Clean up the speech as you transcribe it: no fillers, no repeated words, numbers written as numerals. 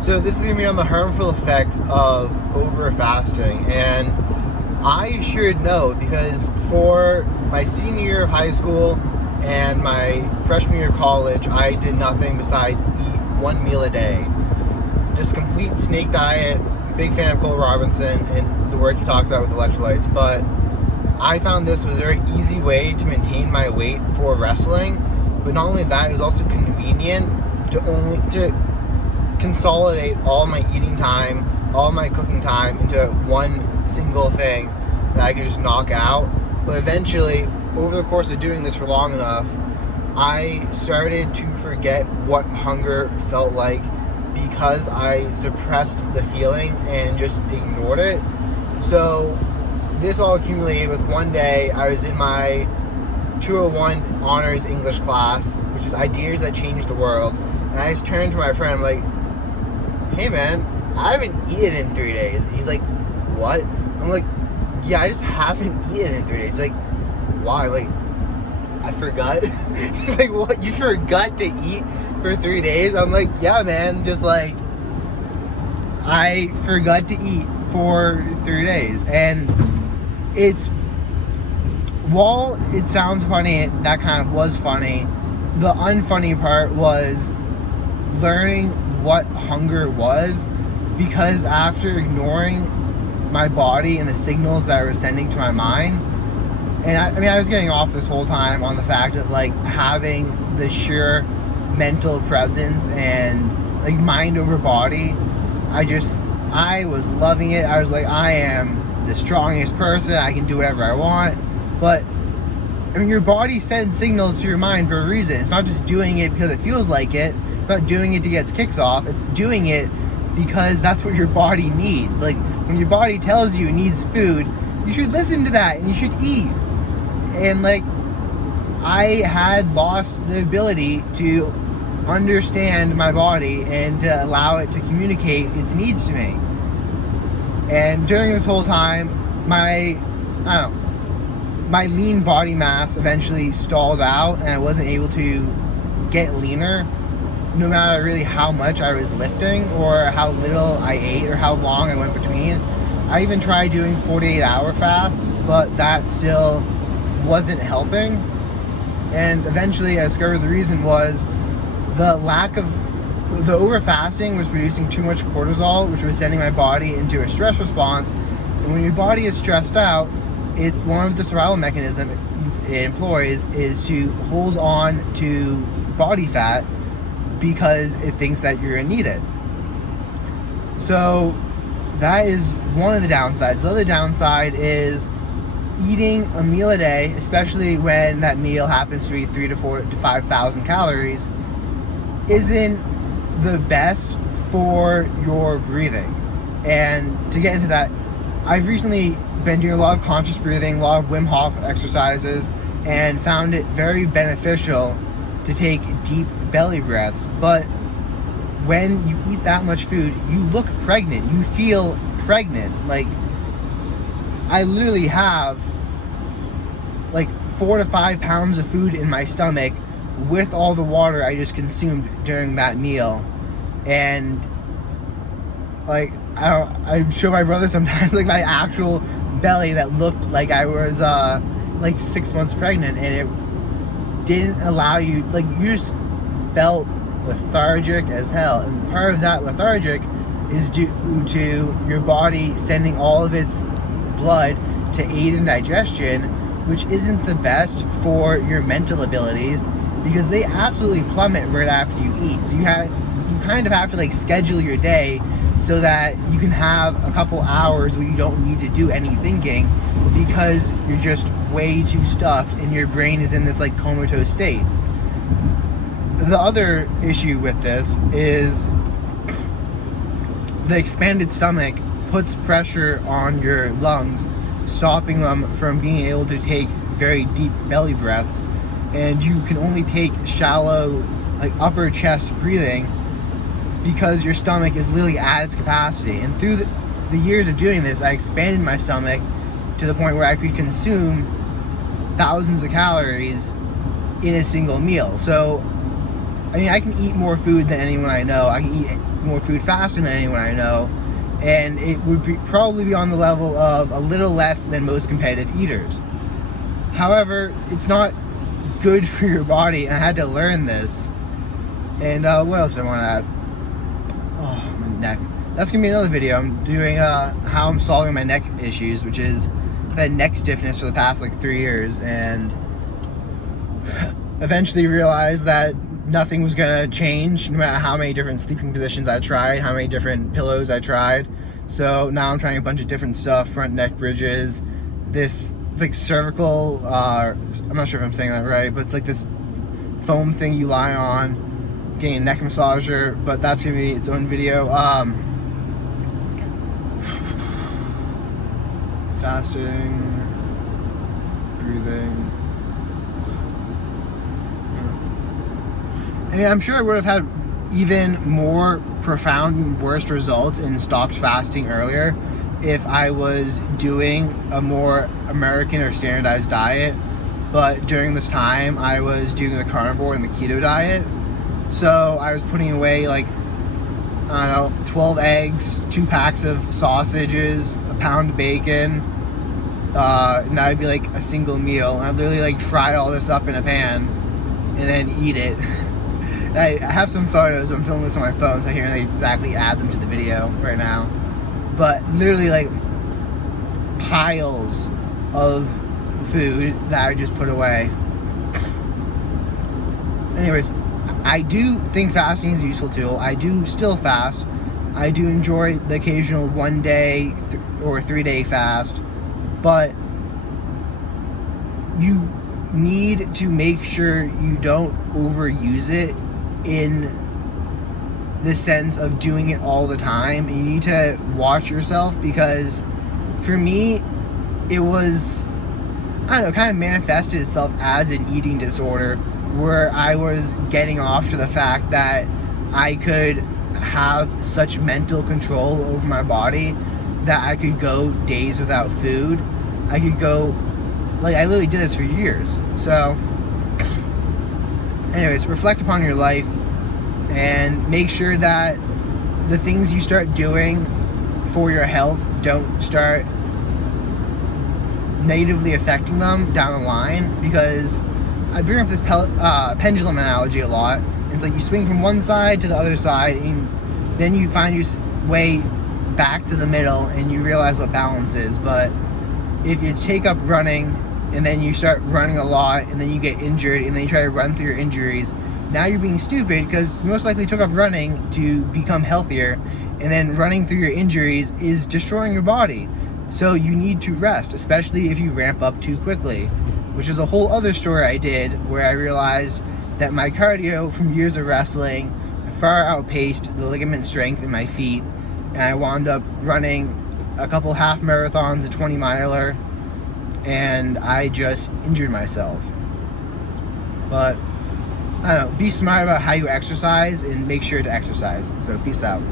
So this is going to be on the harmful effects of over fasting, and I should know because for my senior year of high school and my freshman year of college, I did nothing besides eat one meal a day. Just complete snake diet. Big fan of Cole Robinson and the work he talks about with electrolytes, but I found this was a very easy way to maintain my weight for wrestling. But not only that, it was also convenient to consolidate all my eating time, all my cooking time into one single thing that I could just knock out. But eventually, over the course of doing this for long enough, I started to forget what hunger felt like because I suppressed the feeling and just ignored it. So this all accumulated with one day I was in my 201 honors English class, which is Ideas That Change the World, and I just turned to my friend, I'm like, hey man, I haven't eaten in 3 days. And he's like, what? I'm like, yeah, I just haven't eaten in 3 days. He's like, why? Like, I forgot. He's like, what? You forgot to eat for 3 days? I'm like, yeah, man, just like, I forgot to eat for 3 days. And while it sounds funny, that kind of was funny, the unfunny part was learning what hunger was, because after ignoring my body and the signals that I was sending to my mind, and I was getting off this whole time on the fact of like having the sheer mental presence and like mind over body. I was loving it. I was like, I am the strongest person. I can do whatever I want. But I mean, your body sends signals to your mind for a reason. It's not just doing it because it feels like it. It's not doing it to get its kicks off. It's doing it because that's what your body needs. Like, when your body tells you it needs food, you should listen to that and you should eat. And like, I had lost the ability to understand my body and to allow it to communicate its needs to me. And during this whole time, my lean body mass eventually stalled out, and I wasn't able to get leaner no matter really how much I was lifting or how little I ate or how long I went between. I even tried doing 48-hour fasts, but that still wasn't helping. And eventually I discovered the reason was the over fasting was producing too much cortisol, which was sending my body into a stress response. And when your body is stressed out, one of the survival mechanisms it employs is to hold on to body fat because it thinks that you're going to need it. So that is one of the downsides. The other downside is eating a meal a day, especially when that meal happens to be 3,000 to 4,000 to 5,000 calories, isn't the best for your breathing. And to get into that, I've recently been doing a lot of conscious breathing, a lot of Wim Hof exercises, and found it very beneficial to take deep belly breaths. But when you eat that much food, you look pregnant. You feel pregnant. Like, I literally have like 4 to 5 pounds of food in my stomach with all the water I just consumed during that meal. And like, I show my brother sometimes like my actual belly that looked like I was like 6 months pregnant, and it didn't allow you, like, you just felt lethargic as hell. And part of that lethargic is due to your body sending all of its blood to aid in digestion, which isn't the best for your mental abilities, because they absolutely plummet right after you eat. So you kind of have to like schedule your day so that you can have a couple hours where you don't need to do any thinking, because you're just way too stuffed and your brain is in this like comatose state. The other issue with this is the expanded stomach puts pressure on your lungs, stopping them from being able to take very deep belly breaths, and you can only take shallow, like, upper chest breathing because your stomach is literally at its capacity. And through the years of doing this, I expanded my stomach to the point where I could consume thousands of calories in a single meal. So, I mean, I can eat more food than anyone I know. I can eat more food fasting than anyone I know, and it would probably be on the level of a little less than most competitive eaters. However, it's not good for your body, and I had to learn this. And what else do I want to add? Oh, my neck. That's gonna be another video. I'm doing how I'm solving my neck issues, which is I've had neck stiffness for the past like 3 years, and eventually realized that nothing was gonna change no matter how many different sleeping positions I tried, how many different pillows I tried. So now I'm trying a bunch of different stuff, front neck bridges, this like cervical, I'm not sure if I'm saying that right, but it's like this foam thing you lie on, getting a neck massager, but that's gonna be its own video. Fasting, breathing. And I'm sure I would have had even more profound and worse results and stopped fasting earlier if I was doing a more American or standardized diet. But during this time, I was doing the carnivore and the keto diet. So I was putting away like, I don't know, 12 eggs, 2 packs of sausages, a pound of bacon, and that would be like a single meal. And I'd literally like fry all this up in a pan and then eat it. I have some photos. I'm filming this on my phone, so I can't really exactly add them to the video right now. But literally like piles of food that I just put away. Anyways, I do think fasting is a useful tool. I do still fast. I do enjoy the occasional 1 day or 3 day fast, but you need to make sure you don't overuse it in the sense of doing it all the time. You need to watch yourself, because for me, it was, I don't know, kind of manifested itself as an eating disorder, where I was getting off to the fact that I could have such mental control over my body that I could go days without food. I could go, like, I literally did this for years. So anyways, reflect upon your life and make sure that the things you start doing for your health don't start negatively affecting them down the line. Because I bring up this pendulum analogy a lot. It's like you swing from one side to the other side, and then you find your way back to the middle and you realize what balance is. But if you take up running and then you start running a lot and then you get injured and then you try to run through your injuries, now you're being stupid, because you most likely took up running to become healthier, and then running through your injuries is destroying your body. So you need to rest, especially if you ramp up too quickly, which is a whole other story I did, where I realized that my cardio from years of wrestling far outpaced the ligament strength in my feet, and I wound up running a couple half marathons, a 20-miler, and I just injured myself. But I don't know, be smart about how you exercise and make sure to exercise. So peace out.